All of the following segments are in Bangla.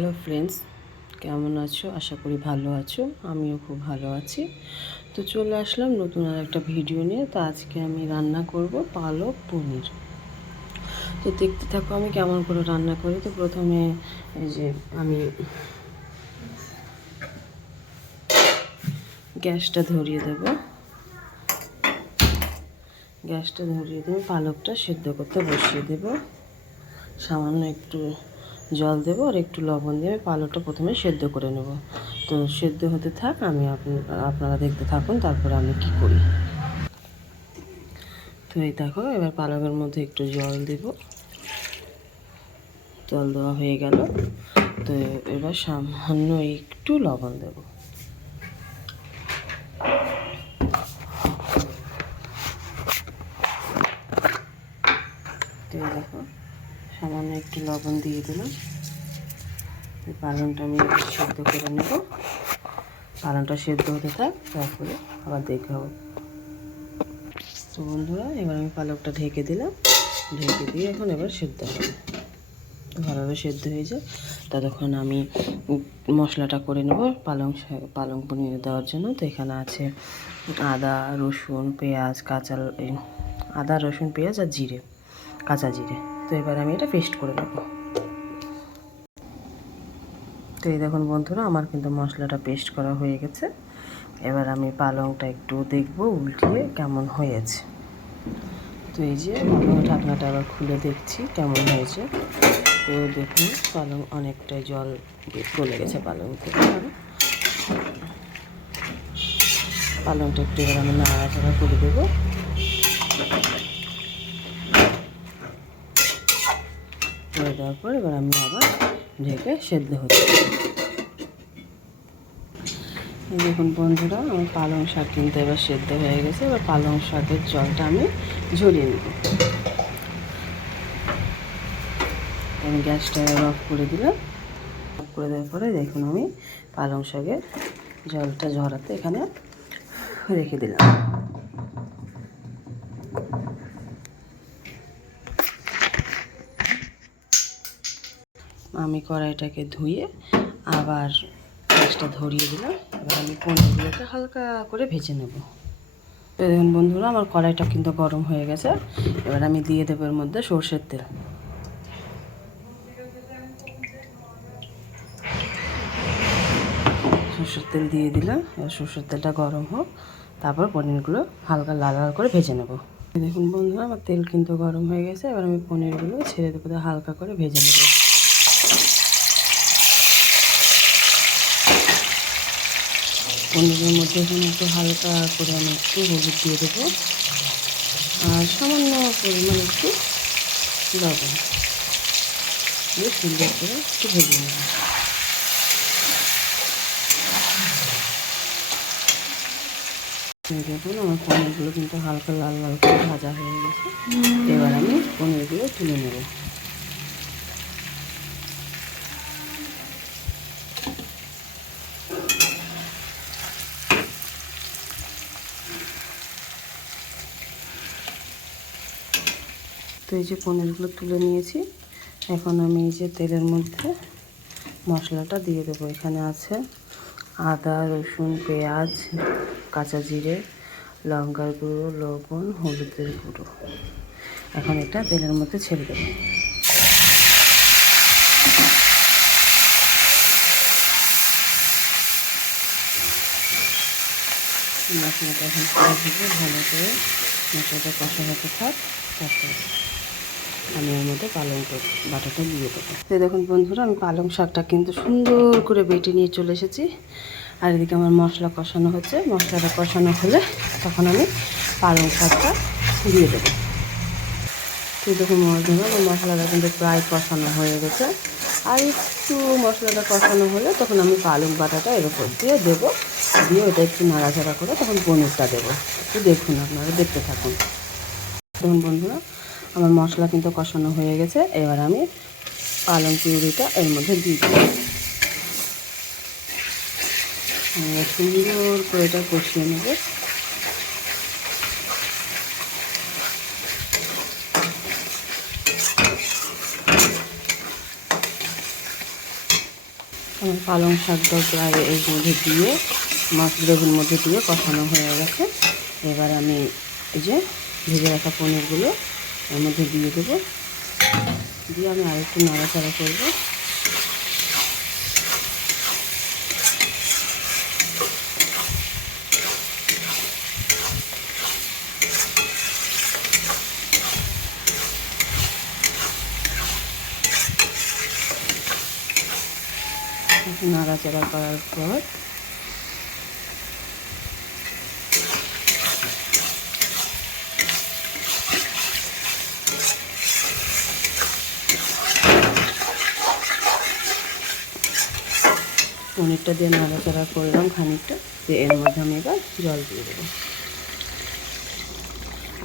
হ্যালো ফ্রেন্ডস, কেমন আছো? আশা করি ভালো আছো। আমিও খুব ভালো আছি। তো চলে আসলাম নতুন আর একটা ভিডিও নিয়ে। তো আজকে আমি রান্না করব পালক পনির। তো দেখতে থাকো আমি কেমন করে রান্না করি। তো প্রথমে এই যে আমি গ্যাসটা ধরিয়ে দেব। গ্যাসটা ধরিয়ে দেবো, পালকটা সেদ্ধ করতে বসিয়ে দেব। সামান্য একটু জল দেবো আর একটু লবণ দিয়ে পালকটা প্রথমে সেদ্ধ করে নেব। তো সেদ্ধ হতে থাক, আমি আপনারা দেখতে থাকুন তারপরে আমি কি করি। তো এই দেখো, এবার পালকের মধ্যে একটু জল দেব। জল দেওয়া হয়ে গেল। তো এবার সামান্য একটু লবণ দেব। তো দেখো, সামান্য একটু লবণ দিয়ে দিলাম। পালংটা আমি সেদ্ধ করে নেব। পালংটা সেদ্ধ হতে থাক, তারপরে আবার দেখাবো। তো বন্ধুরা, এবার আমি পালকটা ঢেকে দিলাম। ঢেকে দিয়ে এখন এবার সেদ্ধ হবে, ভালোভাবে সেদ্ধ হয়ে যায়। ততক্ষণ আমি মশলাটা করে নেব পালং পনির দেওয়ার জন্য। তো এখানে আছে আদা, রসুন, পেঁয়াজ, আদা, রসুন, পেঁয়াজ আর জিরে, কাঁচা জিরে। তো এবার আমি এটা পেস্ট করে নেব। তো এই দেখুন বন্ধুরা, আমার কিন্তু মশলাটা পেস্ট করা হয়ে গেছে। এবার আমি পালংটা একটু দেখব উল্টিয়ে কেমন হয়েছে। তো এই যে ঢাকনাটা আবার খুলে দেখছি কেমন হয়েছে। তো দেখুন, পালং অনেকটাই জল গলে গেছে পালং থেকে। পালংটা একটু এবার আমি নাড়াচাড়া করে দেবো। করে দেওয়ার পর এবার আমি আবার ঢেকে সেদ্ধ হতে দেবো। এই দেখুন বন্ধুরা, আমার পালং শাক কিন্তু এবার সেদ্ধ হয়ে গেছে। এবার পালং শাকের জলটা আমি ঝরিয়ে নেব। আমি গ্যাসটা অফ করে দিলাম। অফ করে দেওয়ার পরে দেখুন, আমি পালং শাকের জলটা ঝরাতে এখানে রেখে দিলাম। আমি কড়াইটাকে ধুয়ে আবার গ্যাসটা ধরিয়ে দিলাম। এবার আমি পনিরগুলোকে হালকা করে ভেজে নেব। দেখুন বন্ধুরা, আমার কড়াইটা কিন্তু গরম হয়ে গেছে। এবার আমি দিয়ে দেবো এর মধ্যে সর্ষের তেল। সর্ষের তেল দিয়ে দিলাম। এবার সর্ষের তেলটা গরম হোক, তারপর পনিরগুলো হালকা লাল লাল করে ভেজে নেব। দেখুন বন্ধুরা, আমার তেল কিন্তু গরম হয়ে গেছে। এবার আমি পনিরগুলো ছেড়ে দেবো, হালকা করে ভেজে নেব। পনিরের মধ্যে এখানে একটু হালকা করে আমি একটু হলুদ দিয়ে দেবো আর সামান্য পরিমাণ একটু লবণ দিয়ে সুন্দর করে একটু ভেজে নেব। দেখুন, আমার পনিরগুলো কিন্তু হালকা লাল লাল করে ভাজা হয়ে গেছে। এবার আমি পনিরগুলো তুলে নেব। তো এই যে পনিরগুলো তুলে নিয়েছি। এখন আমি এই যে তেলের মধ্যে মশলাটা দিয়ে দেবো। এখানে আছে আদা, রসুন, পেঁয়াজ, কাঁচা জিরে, লঙ্কার গুঁড়ো, লবণ, হলুদের গুঁড়ো। এখন এটা তেলের মধ্যে ছেড়ে দেবো। মশলাটা এখন করে দেবো ভালো করে। মশলাটা কষা হতে থাক, তারপরে আমি এর মধ্যে পালং বাটাটা দিয়ে দেবো। তো দেখুন বন্ধুরা, আমি পালং শাকটা কিন্তু সুন্দর করে বেটে নিয়ে চলে এসেছি। আর এদিকে আমার মশলা কষানো হচ্ছে। মশলাটা কষানো হলে তখন আমি পালং শাকটা দিয়ে দেবো। তো দেখুন বন্ধুরা, আমার মশলাটা কিন্তু প্রায় কষানো হয়ে গেছে। আর একটু মশলাটা কষানো হলে তখন আমি পালং বাটাটা এর উপর দিয়ে দেবো। দিয়ে ওটা একটু নাড়াচাড়া করে তখন পনিরটা দেবো। তো দেখুন, আপনারা দেখতে থাকুন। দেখুন বন্ধুরা, আমার মশলা কিন্তু কষানো হয়ে গেছে। এবার আমি পালং পিউরিটা এর মধ্যে দিয়ে দিই। সুন্দর করে এটা কষিয়ে নেব। আমার পালং শাকটা প্রায় এর মধ্যে দিয়ে গ্রেভির মধ্যে দিয়ে কষানো হয়ে গেছে। এবার আমি এই যে ভেজে রাখা পনিরগুলো এর মধ্যে দিয়ে দেবো, দিয়ে আমি আরেকটু নাড়াচাড়া করবো। নাড়াচাড়া করার পর পনিরটা দিয়ে নাড়াচাড়া করলাম খানিকটা, দিয়ে এর মধ্যে আমি এবার জল দিয়ে দেবো।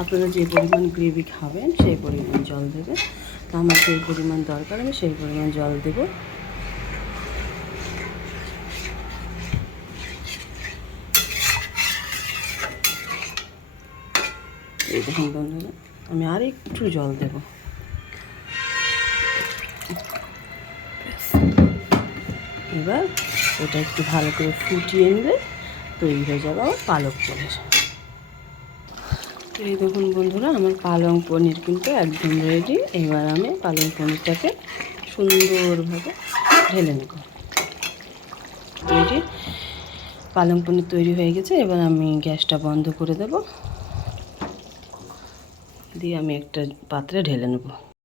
আপনারা যে পরিমাণ গ্রেভি খাবেন সেই পরিমাণ জল দেবেন। তো আমার যে পরিমাণ দরকার আমি সেই পরিমাণ জল দেব। এই দেখুন বন্ধুরা, আমি আর একটু জল দেব। এবার ওটা একটু ভালো করে ফুটিয়ে নিলে তৈরি হয়ে যাবে আমার পালক পনির। এই দেখুন বন্ধুরা, আমার পালং পনির কিন্তু একদম রেডি। এবার আমি পালং পনিরটাকে সুন্দরভাবে ঢেলে নেব। তৈরি পালং পনির তৈরি হয়ে গেছে। এবার আমি গ্যাসটা বন্ধ করে দেব, দিয়ে আমি একটা পাত্রে ঢেলে নেব।